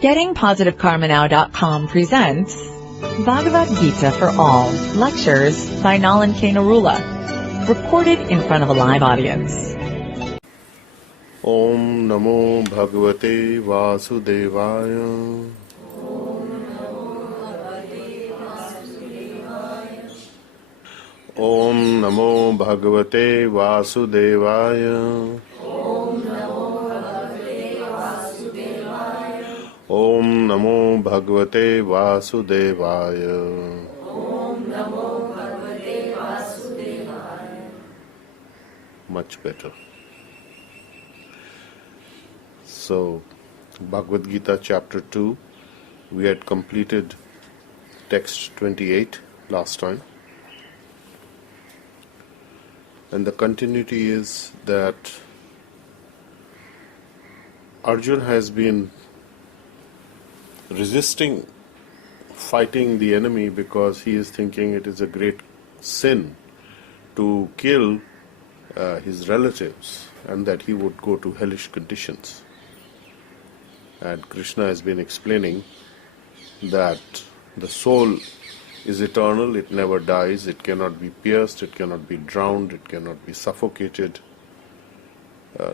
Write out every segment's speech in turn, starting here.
GettingPositiveKarmaNow.com presents Bhagavad Gita for All, lectures by Nalan K. Narula, recorded in front of a live audience. Om Namo Bhagavate Vasudevaya. Om Namo Bhagavate Vasudevaya. Om Namo Bhagavate Vasudevaya. Much better. So, Bhagavad Gita chapter 2, we had completed text 28 last time. And the continuity is that Arjuna has been resisting fighting the enemy because he is thinking it is a great sin to kill his relatives and that he would go to hellish conditions. And Krishna has been explaining that the soul is eternal, it never dies, it cannot be pierced, it cannot be drowned, it cannot be suffocated.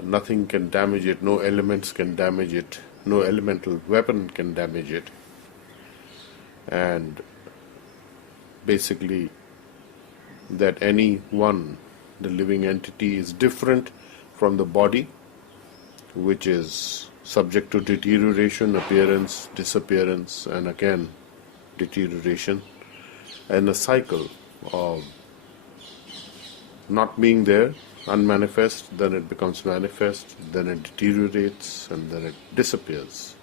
Nothing can damage it, no elements can damage it, no elemental weapon can damage it. And basically that any one, the living entity, is different from the body, which is subject to deterioration, appearance, disappearance, and again deterioration, and a cycle of not being there, unmanifest, then it becomes manifest, then it deteriorates, and then it disappears.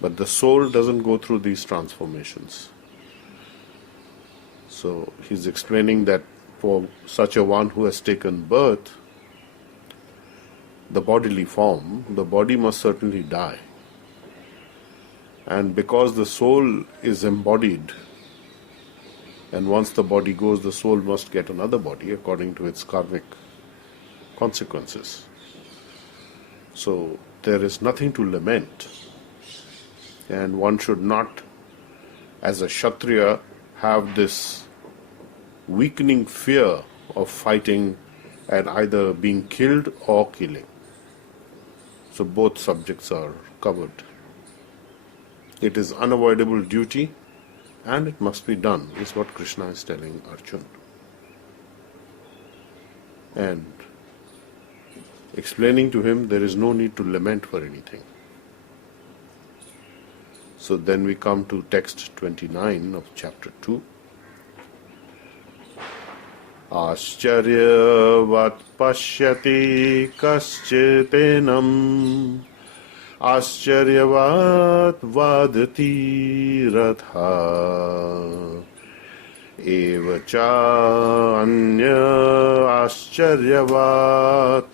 But the soul doesn't go through these transformations. So he's explaining that for such a one who has taken birth, the bodily form, the body must certainly die. And because the soul is embodied, and once the body goes, the soul must get another body according to its karmic consequences. So there is nothing to lament. And one should not, as a Kshatriya, have this weakening fear of fighting and either being killed or killing. So both subjects are covered. It is unavoidable duty and it must be done, is what Krishna is telling Arjuna. And explaining to him there is no need to lament for anything. So then we come to text 29 of chapter 2. Ascharyavat pashyati kaschitenam Ascharyavat vadati ratha Evacha anya ascharyavat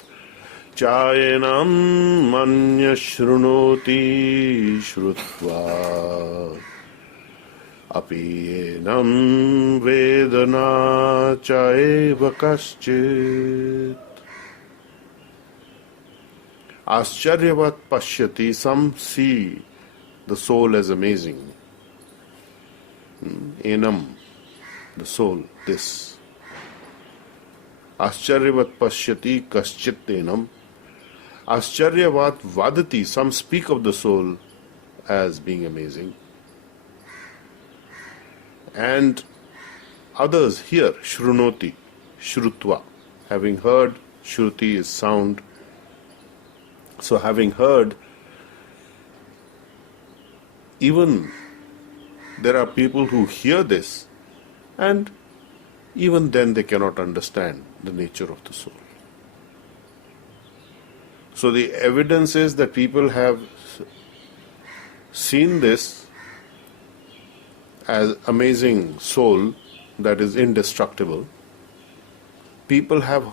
Chayanam anya shrunoti shrutva Apiyenam vedana chaeva kaschit. Ascharyavat pashyati, some see the soul as amazing. Enam, the soul, this. Ascharyavat pashyati kaschit enam. Ascharyavat vadati, some speak of the soul as being amazing. And others hear shrunoti, shrutva. Having heard, shruti is sound. So having heard, even there are people who hear this and even then they cannot understand the nature of the soul. So the evidence is that people have seen this as amazing soul that is indestructible. People have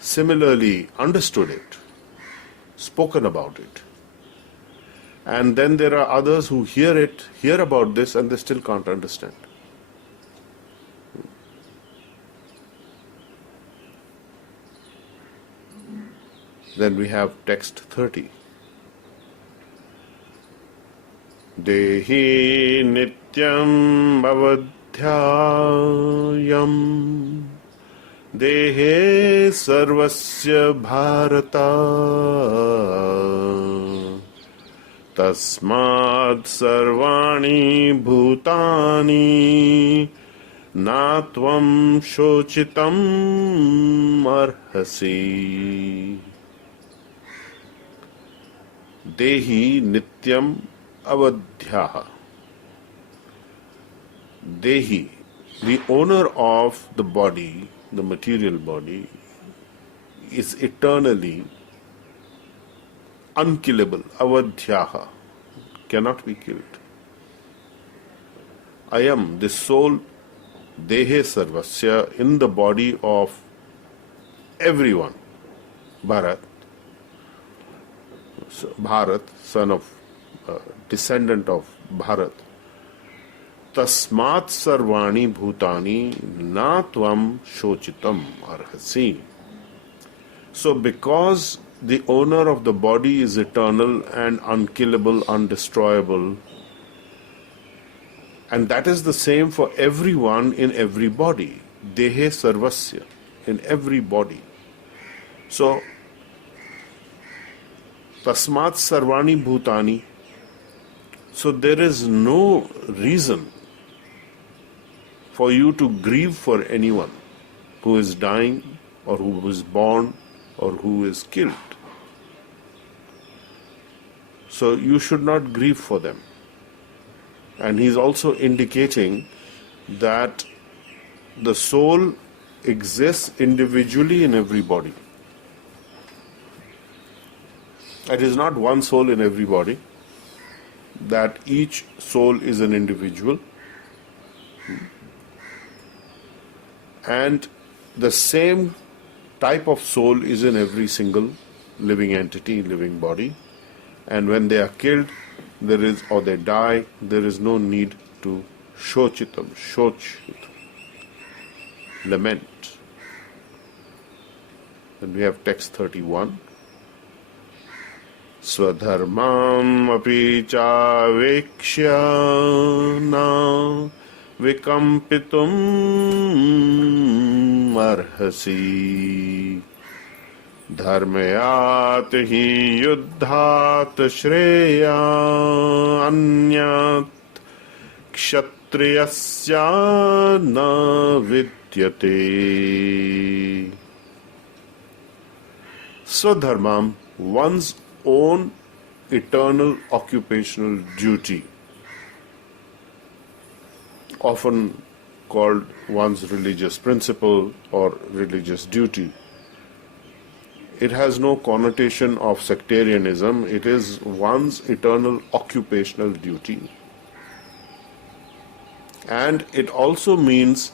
similarly understood it, spoken about it. And then there are others who hear about this and they still can't understand. Then we have text 30. Dehi nityam avadhyayam Dehe sarvasya bharata Tasmad sarvani bhutani Natvam shochitam arhasi. Dehi nityam avadhyaha. Dehi, the owner of the body, the material body, is eternally unkillable. Avadhyaha, cannot be killed. I am the soul, Dehe Sarvasya, in the body of everyone. Bharat, son of, descendant of Bharat. Tasmat sarvani bhutani na tvam shochitam arhasi. So because the owner of the body is eternal and unkillable, undestroyable, and that is the same for everyone in every body. Dehe sarvasya, in every body. So, tasmat sarvani bhutani. So there is no reason for you to grieve for anyone who is dying or who is born or who is killed. So you should not grieve for them. And he is also indicating that the soul exists individually in every body. It is not one soul in every body, that each soul is an individual. And the same type of soul is in every single living entity, living body. And when they are killed, or they die, there is no need to shochitam, lament. Then we have text 31. Swadharmam api chavekshya na vikampitum arhasi. Dharmayat hi yuddhat shreya anyat kshatriyasya na vidyate. Swadharmam, one's own eternal occupational duty, often called one's religious principle or religious duty. It has no connotation of sectarianism. It is one's eternal occupational duty. And it also means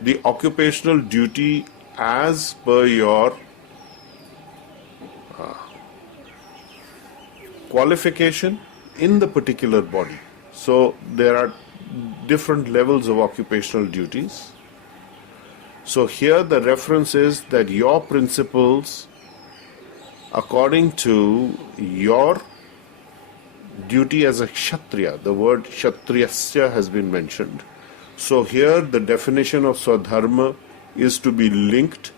the occupational duty as per your qualification in the particular body. So there are different levels of occupational duties. So here the reference is that your principles, according to your duty as a Kshatriya, the word Kshatriyasya has been mentioned. So here the definition of Swadharma is to be linked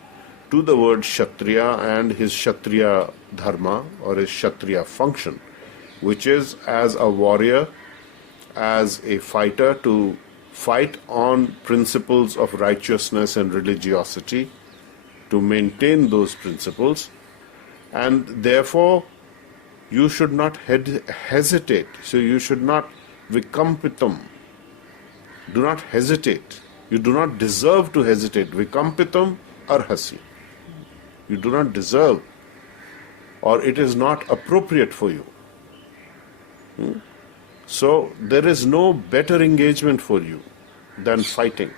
to the word Kshatriya and his Kshatriya dharma or his Kshatriya function, which is as a warrior, as a fighter, to fight on principles of righteousness and religiosity, to maintain those principles. And therefore, you should not hesitate. So you should not vikampitam. Do not hesitate. You do not deserve to hesitate. Vikampitam arhasi. You do not deserve, or it is not appropriate for you. So there is no better engagement for you than fighting.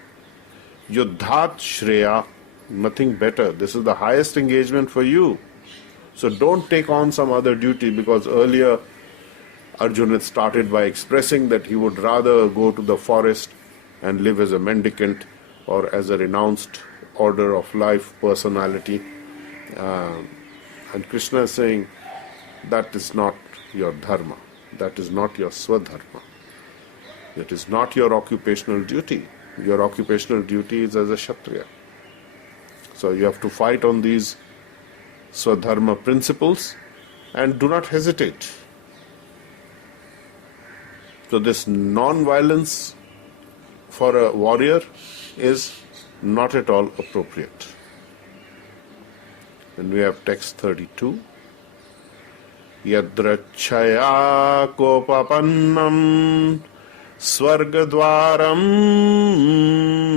Yuddhat shreya, nothing better. This is the highest engagement for you. So don't take on some other duty, because earlier Arjuna had started by expressing that he would rather go to the forest and live as a mendicant or as a renounced order of life personality. And Krishna is saying that is not your dharma. That is not your swadharma. That is not your occupational duty. Your occupational duty is as a Kshatriya. So you have to fight on these swadharma principles and do not hesitate. So this non-violence for a warrior is not at all appropriate. And we have text 32. Yadrachaya kopapannam swargadwaram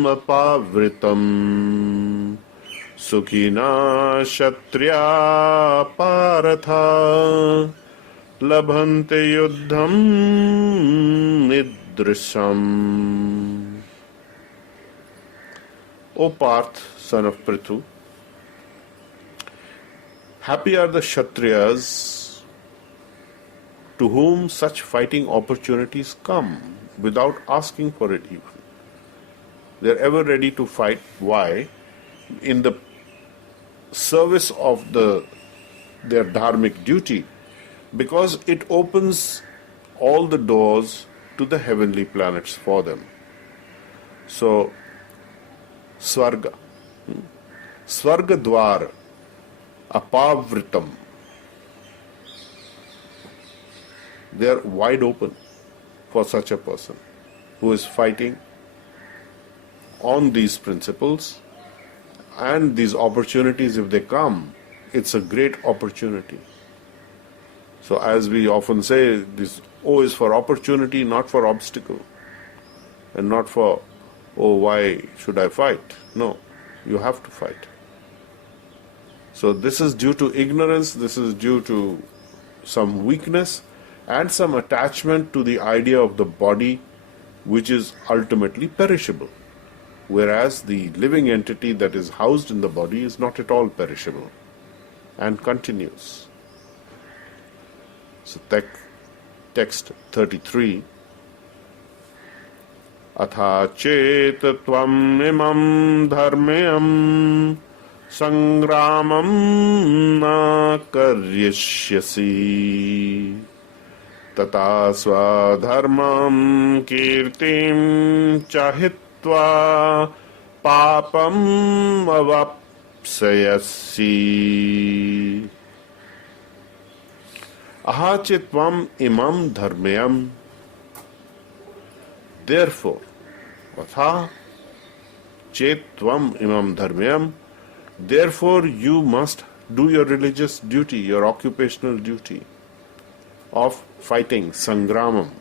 apavritam sukhina kshatriya paratha labhante yuddham idrisham. O Parth, son of Prithu, happy are the Kshatriyas to whom such fighting opportunities come without asking for it even. They are ever ready to fight. Why? In the service of their dharmic duty, because it opens all the doors to the heavenly planets for them. So, Svarga, Svarga Dwar, Apavritam, they are wide open for such a person who is fighting on these principles, and these opportunities, if they come, it's a great opportunity. So as we often say, this O is for opportunity, not for obstacle, and not for, oh, why should I fight? No, you have to fight. So this is due to ignorance, this is due to some weakness and some attachment to the idea of the body, which is ultimately perishable. Whereas the living entity that is housed in the body is not at all perishable and continues. So text 33. Atha chet tvam imam dharmeyam sangramam na karyashyasi tata swadharmam kirtim chahitva papam avapsayasi. Aha chitvam imam dharmeyam. Therefore, atha chetvam imam dharmeyam, therefore you must do your religious duty, your occupational duty of fighting, sangramam.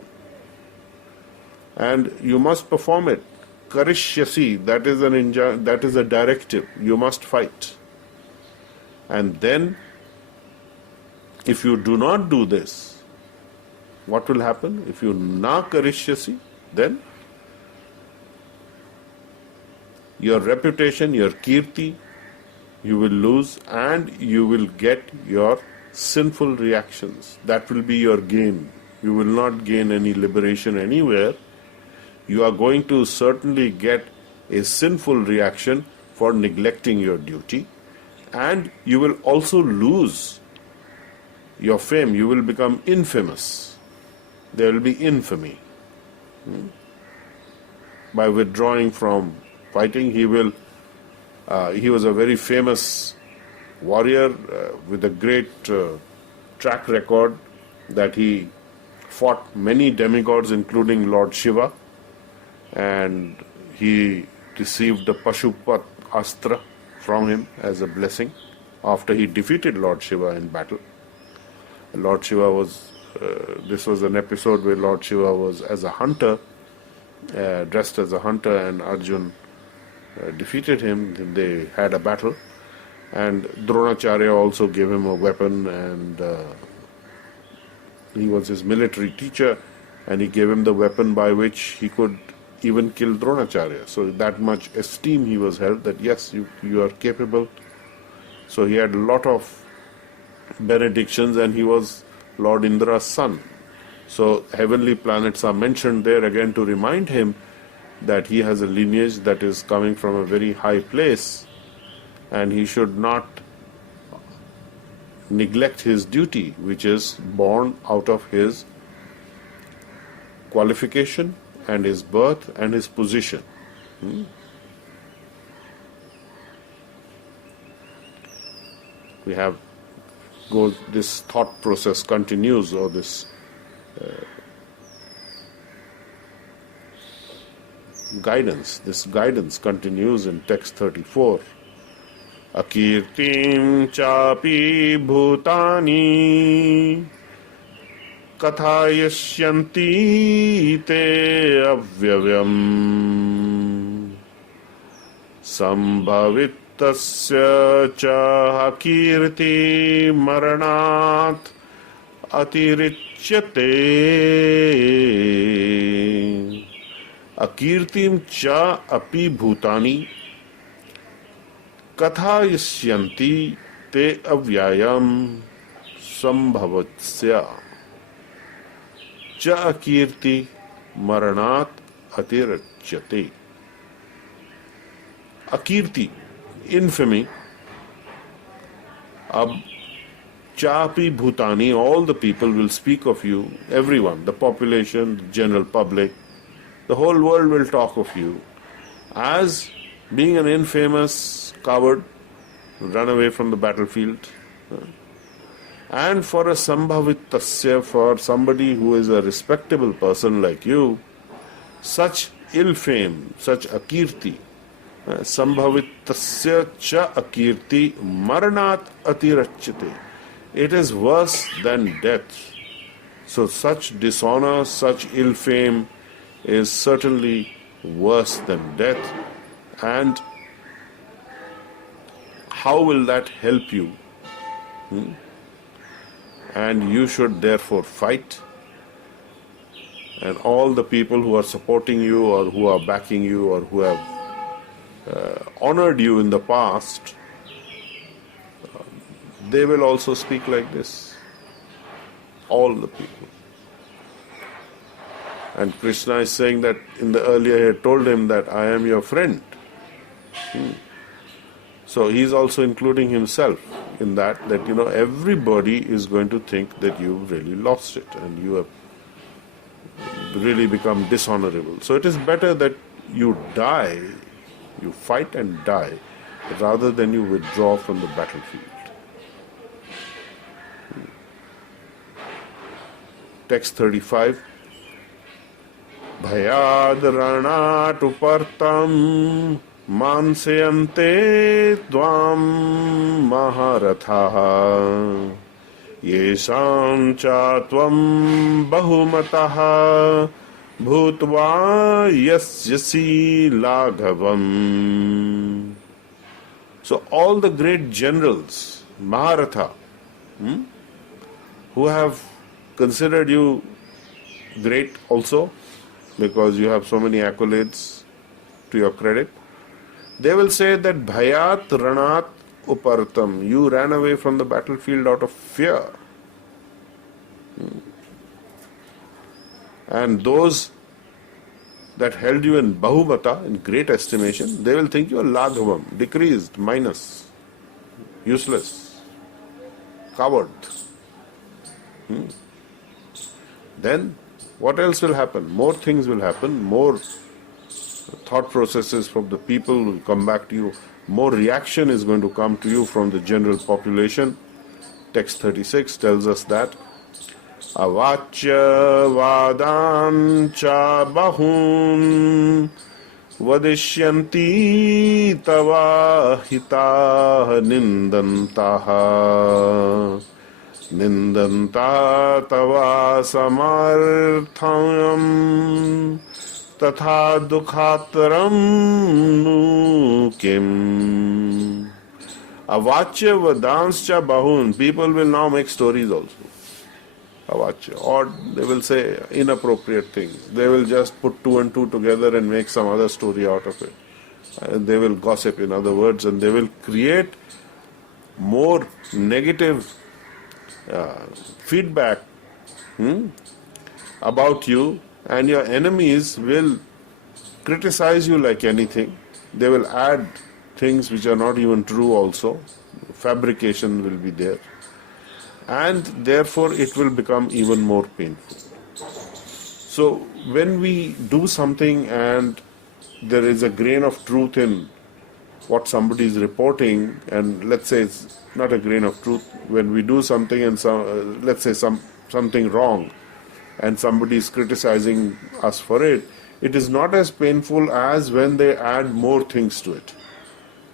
And you must perform it. Karishyasi, that is a directive. You must fight. And then, if you do not do this, what will happen? If you na karishyasi, then your reputation, your kirti, you will lose, and you will get your sinful reactions. That will be your gain. You will not gain any liberation anywhere. You are going to certainly get a sinful reaction for neglecting your duty, and you will also lose your fame. You will become infamous. There will be infamy. By withdrawing from fighting, he was a very famous warrior with a great track record that he fought many demigods, including Lord Shiva, and he received the Pashupat Astra from him as a blessing after he defeated Lord Shiva in battle. Lord Shiva was, this was an episode where Lord Shiva was as a hunter, dressed as a hunter, and Arjun defeated him. Then they had a battle, and Dronacharya also gave him a weapon, and he was his military teacher, and he gave him the weapon by which he could even kill Dronacharya. So that much esteem he was held, that yes, you are capable. So he had a lot of benedictions, and he was Lord Indra's son. So heavenly planets are mentioned there again to remind him that he has a lineage that is coming from a very high place, and he should not neglect his duty, which is born out of his qualification and his birth and his position. We have this thought process continues, or this guidance continues in text 34. Akirtim chapi bhutani kathayashyanti te avyavyam sambhavitasya cha akirti maranat atirichyate. Akirtim cha api bhutani kathayasyanti te avyayam sambhavatsya cha akirti maranat atirachyate. Akirti, infamy. Chapi bhutani, all the people will speak of you, everyone, the population, the general public, the whole world will talk of you as being an infamous coward, run away from the battlefield. And for a sambhavitasya, for somebody who is a respectable person like you, such ill fame, such akirti, sambhavitasya cha akirti maranat atirachyate. It is worse than death. So such dishonor, such ill fame is certainly worse than death. And how will that help you? And you should therefore fight. And all the people who are supporting you, or who are backing you, or who have honored you in the past, they will also speak like this. All the people. And Krishna is saying that in the earlier he had told him that I am your friend. So he is also including himself in that everybody is going to think that you've really lost it and you have really become dishonorable. So it is better that you die, you fight and die, rather than you withdraw from the battlefield. Text 35. Bhayad ranat upartam mansayante dvam maharathaha yesham cha tvam bahumataha bhutva yasyasi laghavam. So all the great generals, Maharatha, who have considered you great also, because you have so many accolades to your credit, they will say that Bhayat Ranat Upartam, you ran away from the battlefield out of fear. And those that held you in Bahumata, in great estimation, they will think you are Laghavam, decreased, minus, useless, coward. Then what else will happen? More things will happen, more thought processes from the people will come back to you, more reaction is going to come to you from the general population. Text 36 tells us that Avachya vadan cha bahun vadishyanti tava hitah nindantaha nindanta tava samartham tatha dukhatram nu kim. Avachya vadanscha bahun. People will now make stories also. Avachya. Or they will say inappropriate things. They will just put two and two together and make some other story out of it. And they will gossip, in other words, and they will create more negative feedback about you, and your enemies will criticize you like anything. They will add things which are not even true also. Fabrication will be there. And therefore it will become even more painful. So when we do something and there is a grain of truth in what somebody is reporting, and let's say it's not a grain of truth, when we do something and let's say something wrong, and somebody is criticizing us for it, it is not as painful as when they add more things to it.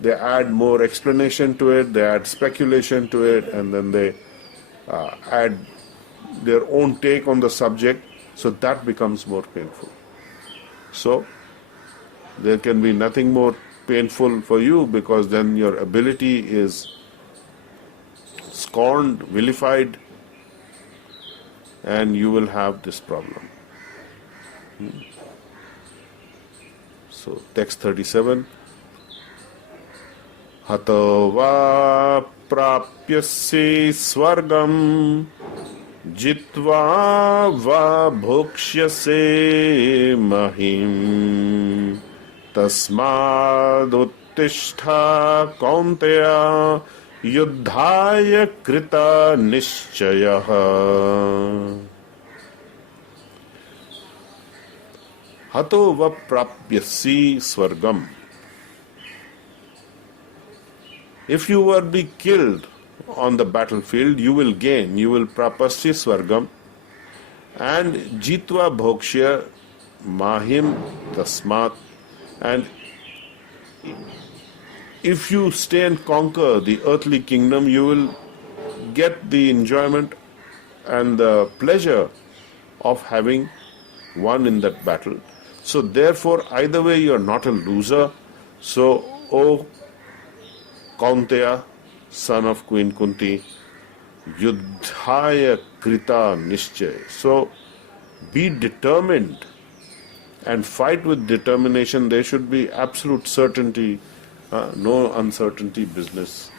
They add more explanation to it, they add speculation to it, and then they add their own take on the subject, so that becomes more painful. So there can be nothing more painful for you, because then your ability is scorned, vilified, and you will have this problem. So text 37. Hato va prapyasi swargam jitva va bhokshyase mahim tasmad uttishta kaunteya yuddhaya krita nischayah. Hato va prapyasi swargam. If you were be killed on the battlefield, you will gain, you will prapasya swargam, and jitva bhokshya mahim tasmat, and if you stay and conquer the earthly kingdom, you will get the enjoyment and the pleasure of having won in that battle. So therefore, either way, you are not a loser. So, O Kaunteya, son of Queen Kuntī, Yuddhaya Krita Nischay. So be determined and fight with determination. There should be absolute certainty, no uncertainty business.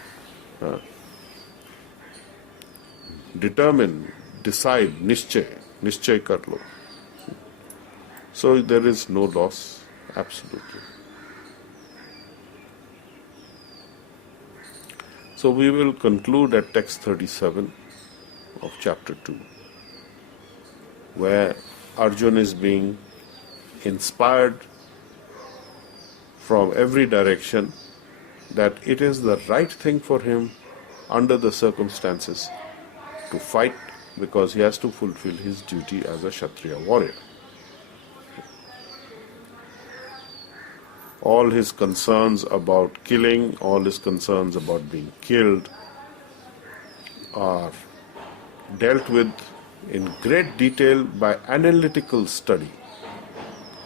Determine, decide, nischay kar lo. So there is no loss, absolutely. So we will conclude at text 37 of chapter 2, where Arjuna is being inspired from every direction that it is the right thing for him under the circumstances to fight, because he has to fulfill his duty as a Kshatriya warrior. All his concerns about killing, all his concerns about being killed are dealt with in great detail by analytical study,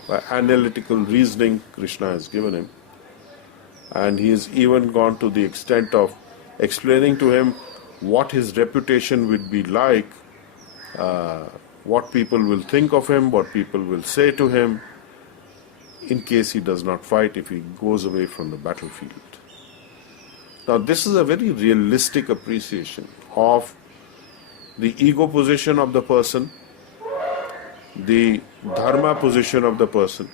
by analytical reasoning Krishna has given him. And he has even gone to the extent of explaining to him what his reputation would be like, what people will think of him, what people will say to him, in case he does not fight, if he goes away from the battlefield. Now this is a very realistic appreciation of the ego position of the person, the dharma position of the person.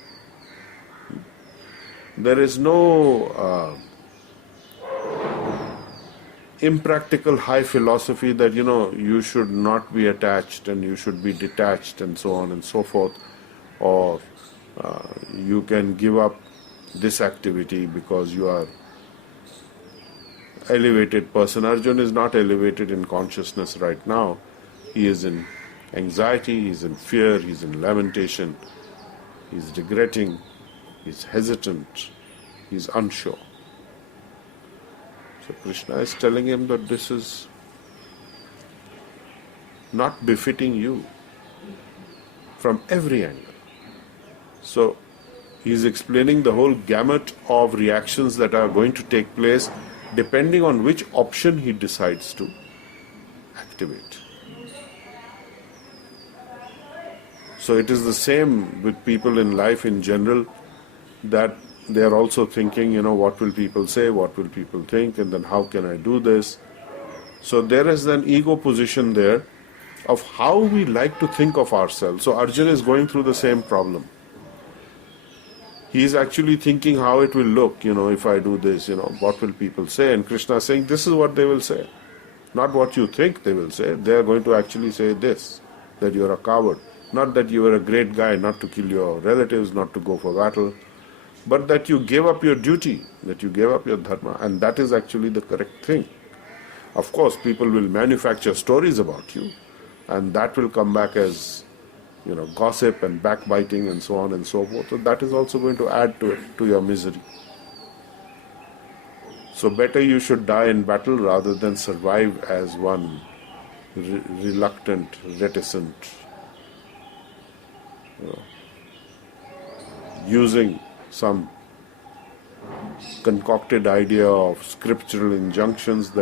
There is no impractical high philosophy that, you should not be attached and you should be detached and so on and so forth, or you can give up this activity because you are elevated person. Arjuna is not elevated in consciousness right now. He is in anxiety, he is in fear, he is in lamentation, he is regretting, he is hesitant, he is unsure. So Krishna is telling him that this is not befitting you from every angle. So he is explaining the whole gamut of reactions that are going to take place depending on which option he decides to activate. So it is the same with people in life in general, that they are also thinking, what will people say, what will people think, and then how can I do this? So there is an ego position there of how we like to think of ourselves. So Arjuna is going through the same problem. He is actually thinking how it will look, if I do this, what will people say? And Krishna is saying, this is what they will say. Not what you think they will say. They are going to actually say this, that you are a coward, Not that you were a great guy not to kill your relatives, not to go for battle, but that you gave up your duty, that you gave up your dharma, and that is actually the correct thing. Of course, people will manufacture stories about you, and that will come back as, gossip and backbiting and so on and so forth. So that is also going to add to it, to your misery. So better you should die in battle rather than survive as one reluctant, reticent, using some concocted idea of scriptural injunctions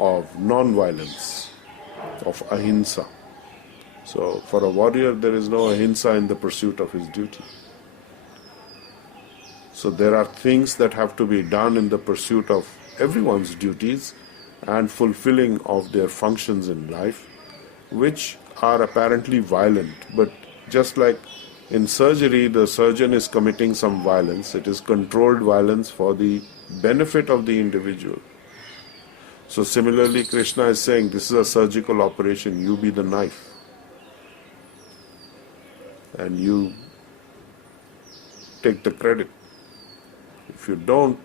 of non-violence, of ahimsa. So for a warrior there is no ahimsa in the pursuit of his duty. So there are things that have to be done in the pursuit of everyone's duties and fulfilling of their functions in life, which are apparently violent. But just like in surgery, the surgeon is committing some violence, it is controlled violence for the benefit of the individual. So similarly, Krishna is saying, this is a surgical operation, you be the knife. And you take the credit. If you don't,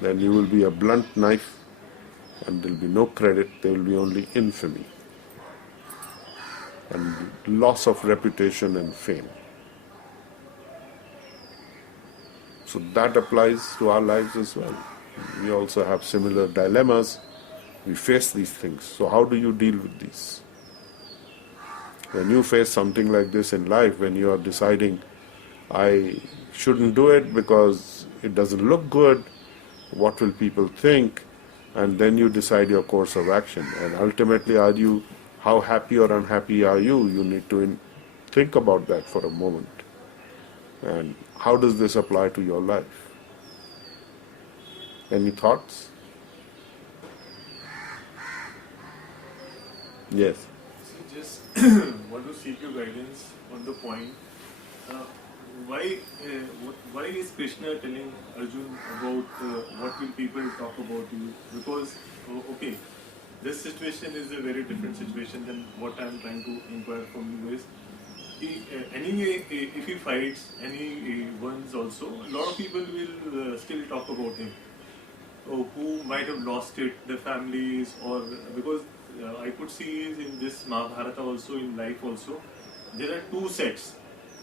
then you will be a blunt knife and there will be no credit, there will be only infamy and loss of reputation and fame. So that applies to our lives as well. We also have similar dilemmas. We face these things. So how do you deal with these? When you face something like this in life, when you are deciding, I shouldn't do it because it doesn't look good, what will people think, and then you decide your course of action. And ultimately, how happy or unhappy are you? You need to think about that for a moment. And how does this apply to your life? Any thoughts? Yes. So just want to seek your guidance on the point. Why is Krishna telling Arjun about what will people talk about you? Because, okay, this situation is a very different situation than what I am trying to inquire from you is. Anyway, if he fights any ones also, a lot of people will still talk about him. Who might have lost it, their families, or because I could see in this Mahabharata also, in life also, there are two sets.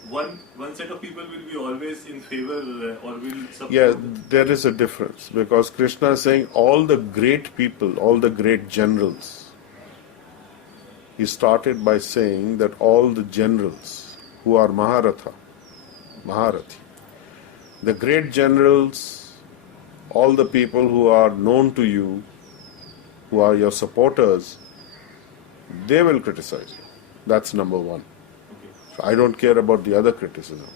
One set of people will be always in favor or will support. Yeah, there is a difference because Krishna is saying all the great people, all the great generals. He started by saying that all the generals who are Maharathi, the great generals, all the people who are known to you, who are your supporters, they will criticize you. That's number one. So I don't care about the other criticism.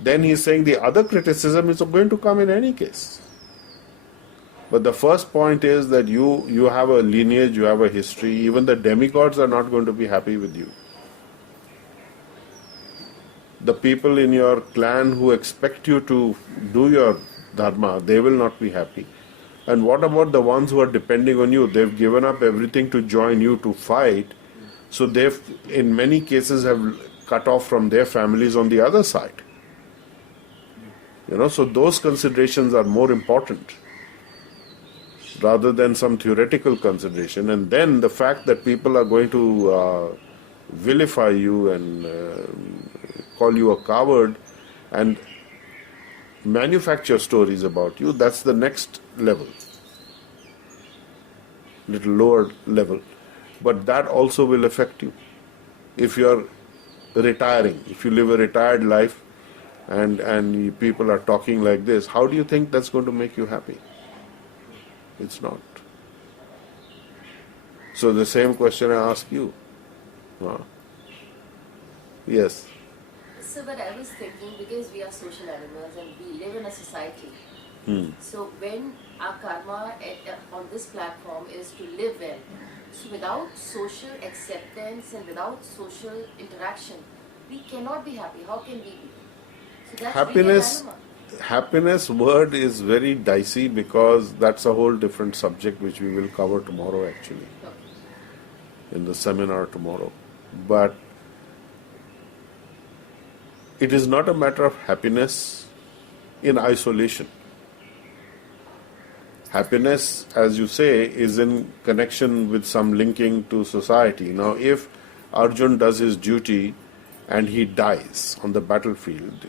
Then he's saying the other criticism is going to come in any case. But the first point is that you have a lineage, you have a history. Even the demigods are not going to be happy with you. The people in your clan who expect you to do your dharma, they will not be happy. And what about the ones who are depending on you? They've given up everything to join you to fight. So they've, in many cases, have cut off from their families on the other side. So those considerations are more important rather than some theoretical consideration. And then the fact that people are going to vilify you and call you a coward and manufacture stories about you, that's the next level, little lower level. But that also will affect you. If you are retiring, if you live a retired life and people are talking like this, how do you think that's going to make you happy? It's not. So the same question I ask you. Yes. So, but I was thinking, because we are social animals and we live in a society, so when our karma on this platform is to live well, so without social acceptance and without social interaction, we cannot be happy. How can we be? So that's Happiness, really a dilemma. happiness word is very dicey because that's a whole different subject which we will cover tomorrow actually, Okay. in the seminar tomorrow. But it is not a matter of happiness in isolation. Happiness, as you say, is in connection with some linking to society. Now, if Arjun does his duty and he dies on the battlefield,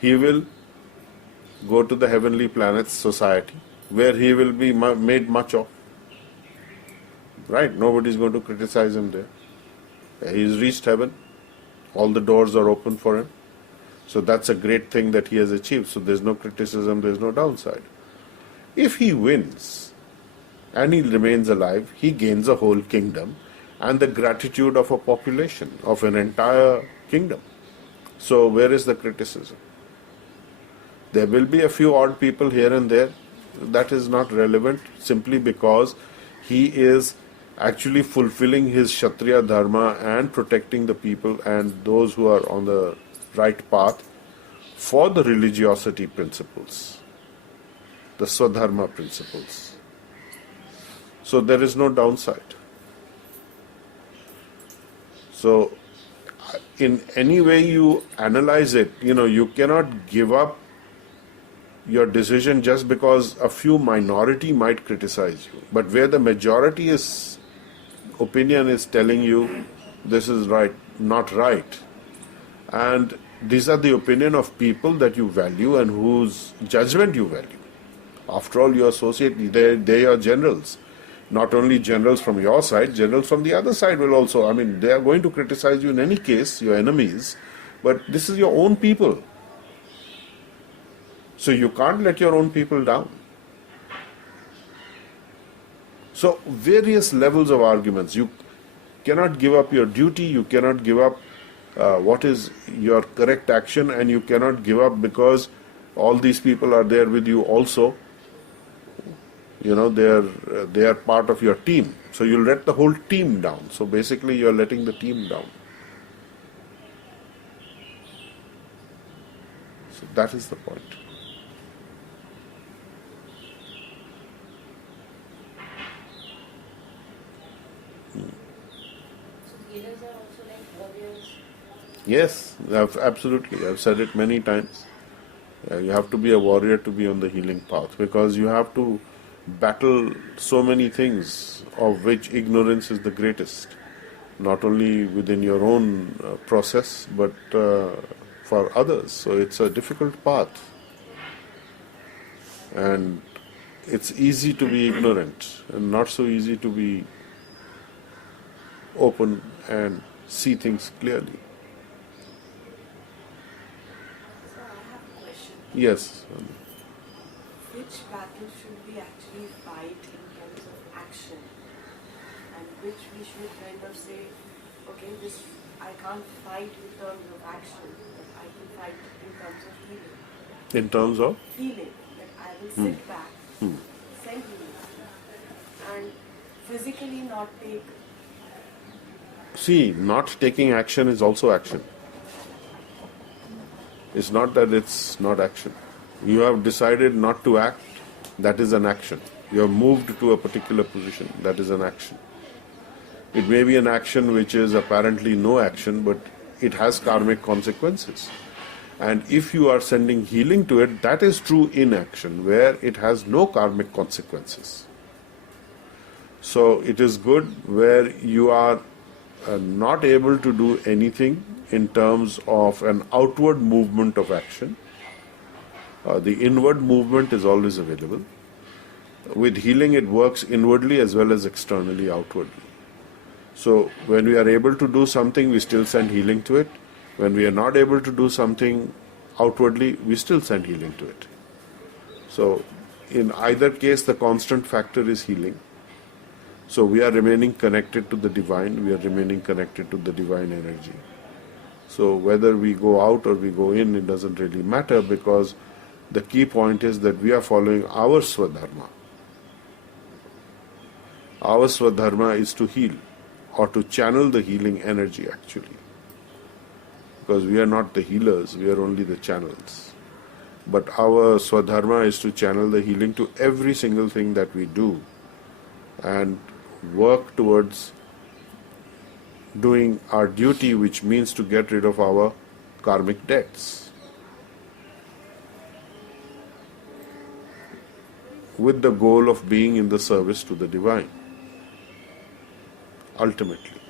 he will go to the heavenly planets society where he will be made much of. Right? Nobody is going to criticize him there. He has reached heaven. All the doors are open for him. So that's a great thing that he has achieved. So there's no criticism, there's no downside. If he wins and he remains alive, he gains a whole kingdom and the gratitude of a population, of an entire kingdom. So where is the criticism? There will be a few odd people here and there. That is not relevant simply because he is actually fulfilling his Kshatriya dharma and protecting the people and those who are on the right path for the religiosity principles, the Swadharma principles. So there is no downside. So in any way you analyze it, you cannot give up your decision just because a few minority might criticize you. But where the majority opinion is telling you this is right, not right, and these are the opinion of people that you value and whose judgment you value. After all, you associate, they are generals. Not only generals from your side, generals from the other side will also, they are going to criticize you in any case, your enemies, but this is your own people. So you can't let your own people down. So various levels of arguments. You cannot give up your duty, you cannot give up what is your correct action, and you cannot give up because all these people are there with you also. They are part of your team. So you'll let the whole team down. So basically you're letting the team down. So that is the point. So healers are also like warriors? Yes, absolutely. I've said it many times. You have to be a warrior to be on the healing path because you have to battle so many things of which ignorance is the greatest, not only within your own process but for others. So it's a difficult path and it's easy to be ignorant and not so easy to be open and see things clearly. So I have a question. Yes. Which battle should we actually fight in terms of action, and which we should kind of say, okay, this I can't fight in terms of action, but I can fight in terms of healing. In terms of? Healing, that I will sit back, send healing, and physically not take. See, not taking action is also action. It's not that it's not action. You have decided not to act, that is an action. You have moved to a particular position, that is an action. It may be an action which is apparently no action, but it has karmic consequences. And if you are sending healing to it, that is true inaction, where it has no karmic consequences. So it is good where you are not able to do anything in terms of an outward movement of action. The inward movement is always available. With healing, it works inwardly as well as externally, outwardly. So when we are able to do something, we still send healing to it. When we are not able to do something outwardly, we still send healing to it. So in either case, the constant factor is healing. So we are remaining connected to the divine, we are remaining connected to the divine energy. So whether we go out or we go in, it doesn't really matter, because the key point is that we are following our Swadharma. Our Swadharma is to heal, or to channel the healing energy actually. Because we are not the healers, we are only the channels. But our Swadharma is to channel the healing to every single thing that we do and work towards doing our duty, which means to get rid of our karmic debts, with the goal of being in the service to the divine. Ultimately,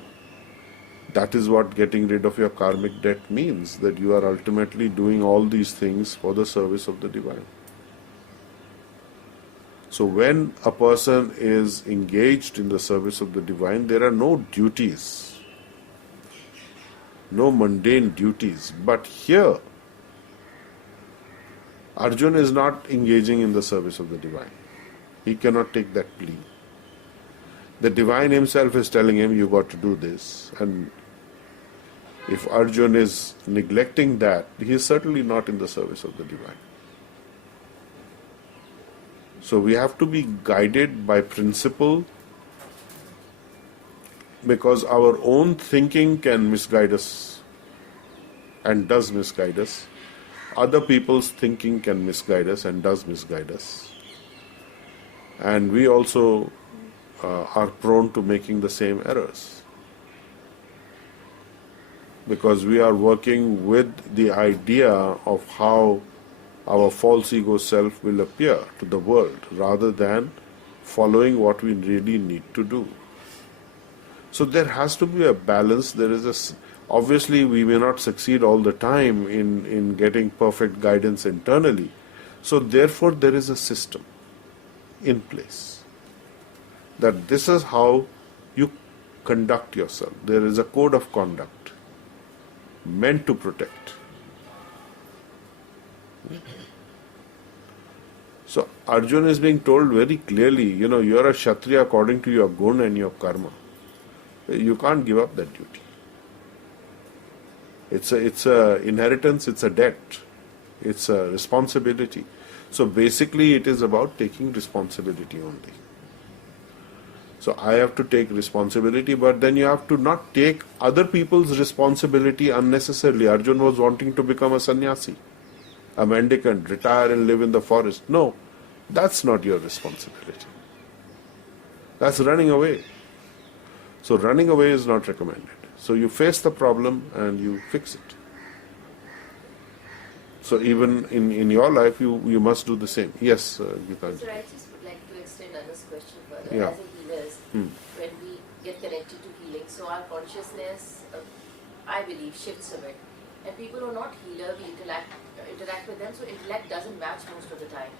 that is what getting rid of your karmic debt means, that you are ultimately doing all these things for the service of the divine. So when a person is engaged in the service of the divine, there are no duties, no mundane duties. But here, Arjuna is not engaging in the service of the divine. He cannot take that plea. The divine himself is telling him, you got to do this. And if Arjuna is neglecting that, he is certainly not in the service of the divine. So we have to be guided by principle, because our own thinking can misguide us and does misguide us. Other people's thinking can misguide us and does misguide us. And we also are prone to making the same errors, because we are working with the idea of how our false ego self will appear to the world, rather than following what we really need to do. So there has to be a balance. Obviously we may not succeed all the time in getting perfect guidance internally. So therefore there is a system in place, that this is how you conduct yourself. There is a code of conduct meant to protect. So Arjuna is being told very clearly, you are a Kshatriya according to your gun and your karma. You can't give up that duty. It's a inheritance, it's a debt, it's a responsibility. So basically it is about taking responsibility only. So I have to take responsibility, but then you have to not take other people's responsibility unnecessarily. Arjuna was wanting to become a sannyasi, a mendicant, retire and live in the forest. No, that's not your responsibility. That's running away. So running away is not recommended. So you face the problem and you fix it. So even in your life, you must do the same. Yes, Geeta. So I just would like to extend Anu's question further. Yeah. As a healers, when we get connected to healing, so our consciousness, I believe, shifts a bit. And people who are not healer, we interact with them, so intellect doesn't match most of the time.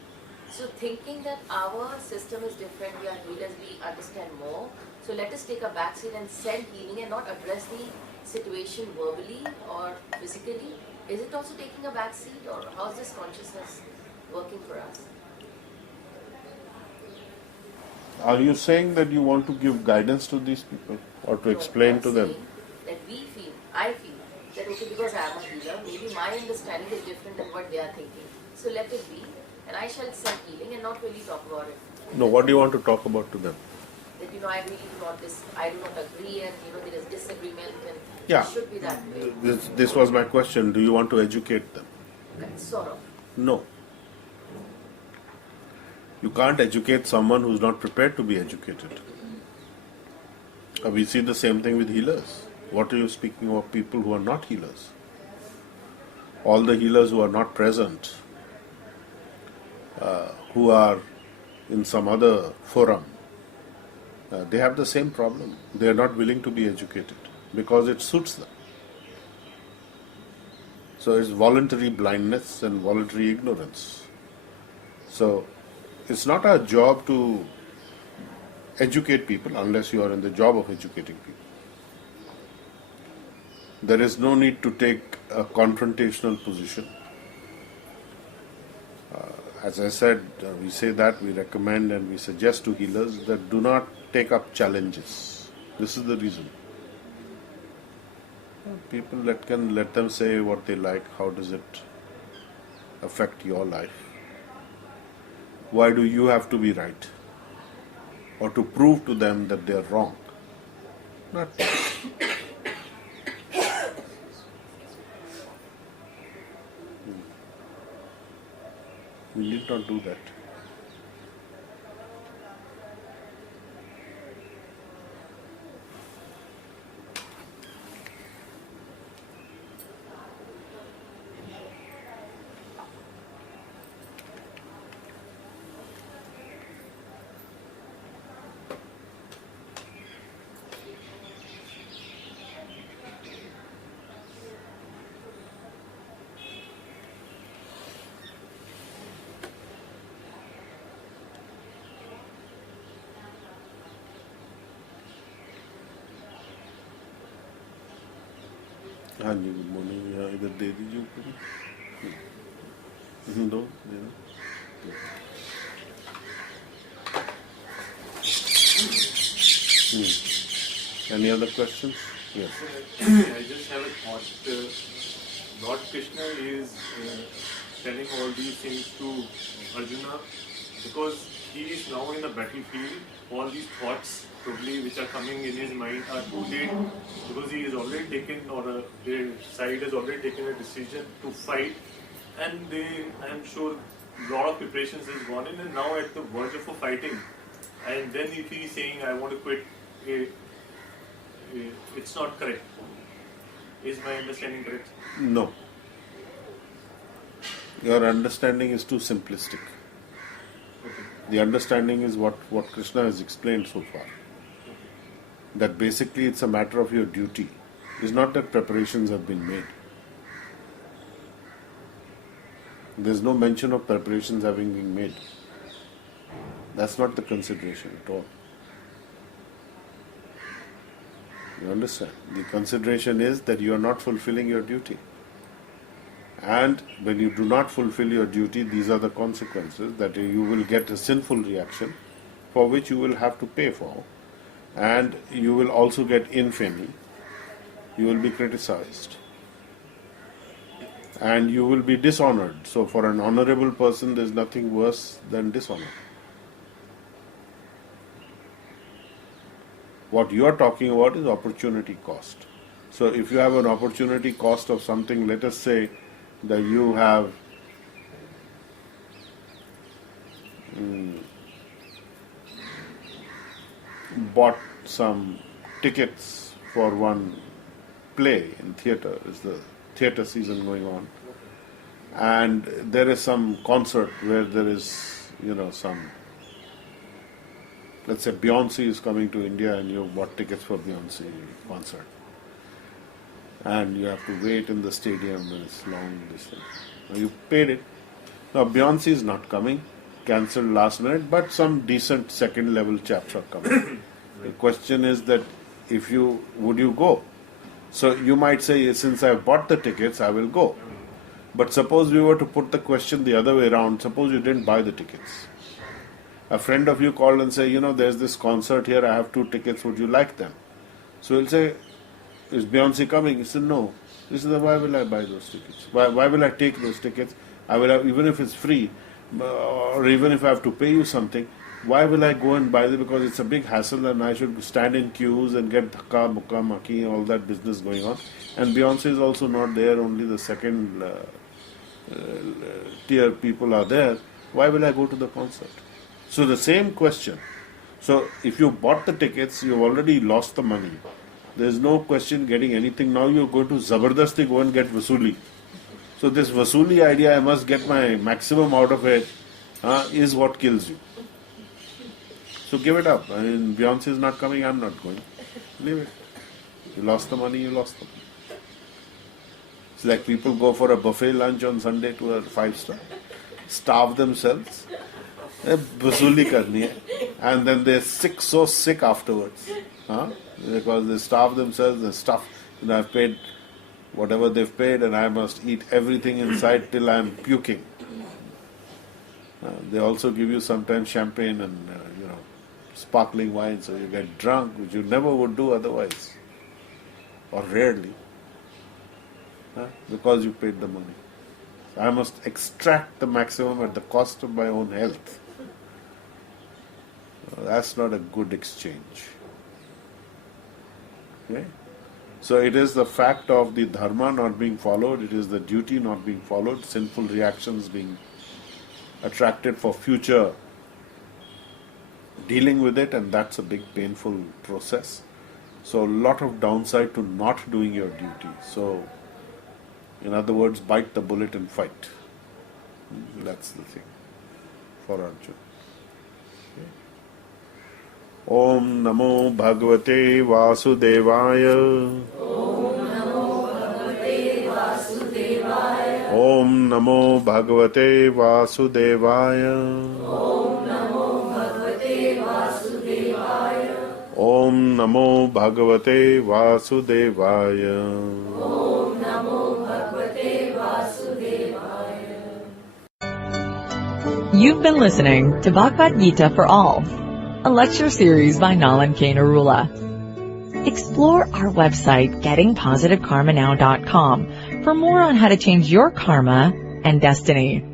So thinking that our system is different, we are healers, we understand more. So let us take a backseat and send healing and not address the situation verbally or physically. Is it also taking a backseat, or how is this consciousness working for us? Are you saying that you want to give guidance to these people or to explain to them? That I feel that okay, because I am a healer, maybe my understanding is different than what they are thinking. So let it be, and I shall send healing and not really talk about it. No, what do you want to talk about to them? That I really do not I do not agree, and there is disagreement, and Yeah. it should be that way. This was my question. Do you want to educate them? Okay, sort of. No. You can't educate someone who's not prepared to be educated. We see the same thing with healers. What are you speaking of people who are not healers? All the healers who are not present, who are in some other forum, they have the same problem. They are not willing to be educated because it suits them. So it's voluntary blindness and voluntary ignorance. So it's not our job to educate people unless you are in the job of educating people. There is no need to take a confrontational position. As I said, we say that, we recommend and we suggest to healers that do not take up challenges. This is the reason. People let them say what they like. How does it affect your life? Why do you have to be right? Or to prove to them that they are wrong? Not. We need not do that. हाँ जी, good morning. यहाँ इधर दे दीजिए ऊपर में। दो दे दो। Any other questions? Yes. I just have a thought. Lord Krishna is telling all these things to Arjuna because he is now in the battlefield. All these thoughts probably which are coming in his mind are too late because he has already taken, or their side has already taken a decision to fight, and I am sure a lot of preparations has gone in, and now at the verge of a fighting, and then if he is saying I want to quit, it's not correct. Is my understanding correct? No. Your understanding is too simplistic. Okay. The understanding is what Krishna has explained so far. That basically it's a matter of your duty. It's not that preparations have been made. There's no mention of preparations having been made. That's not the consideration at all. You understand? The consideration is that you are not fulfilling your duty. And when you do not fulfill your duty, these are the consequences, that you will get a sinful reaction for which you will have to pay for. And you will also get infamy. You will be criticized. And you will be dishonored. So for an honorable person, there is nothing worse than dishonor. What you are talking about is opportunity cost. So if you have an opportunity cost of something, let us say that you have bought some tickets for one play in theatre, is the theatre season going on, and there is some concert where there is, some, let's say Beyonce is coming to India and you bought tickets for Beyonce concert. And you have to wait in the stadium and it's long distance. Now you paid it. Now Beyonce is not coming, cancelled last minute, but some decent second level chaps are coming. The question is that would you go? So you might say, since I've bought the tickets, I will go. But suppose we were to put the question the other way around, suppose you didn't buy the tickets. A friend of you called and say, there's this concert here, I have 2 tickets, would you like them? So he'll say, is Beyonce coming? He said, no. He said, why will I buy those tickets? Why will I take those tickets? I will have, even if it's free, or even if I have to pay you something, why will I go and buy them? Because it's a big hassle and I should stand in queues and get dhakka, mukka, maki, all that business going on. And Beyonce is also not there, only the second tier people are there. Why will I go to the concert? So the same question. So if you bought the tickets, you've already lost the money. There's no question getting anything. Now you're going to zabardasti go and get vasuli. So this vasuli idea, I must get my maximum out of it, is what kills you. So give it up. I mean, Beyonce is not coming, I'm not going. Leave it. You lost the money, you lost the money. It's like people go for a buffet lunch on Sunday to a 5-star, starve themselves, vasuli karni hai, and then they're so sick afterwards. Because they starve themselves, they stuff. I've paid whatever they've paid and I must eat everything inside till I'm puking. They also give you sometimes champagne and sparkling wine, so you get drunk, which you never would do otherwise, or rarely, because you paid the money. So I must extract the maximum at the cost of my own health. That's not a good exchange. Okay? So it is the fact of the dharma not being followed, it is the duty not being followed, sinful reactions being attracted for future dealing with it, and that's a big painful process. So a lot of downside to not doing your duty. So in other words, bite the bullet and fight. That's the thing for Arjuna. Om Namo Bhagavate Vasudevaya. Om Namo Bhagavate Vasudevaya. Om Namo Bhagavate Vasudevaya. You've been listening to Bhagavad Gita for All, a lecture series by Nalan K. Narula. Explore our website, gettingpositivekarmanow.com, for more on how to change your karma and destiny.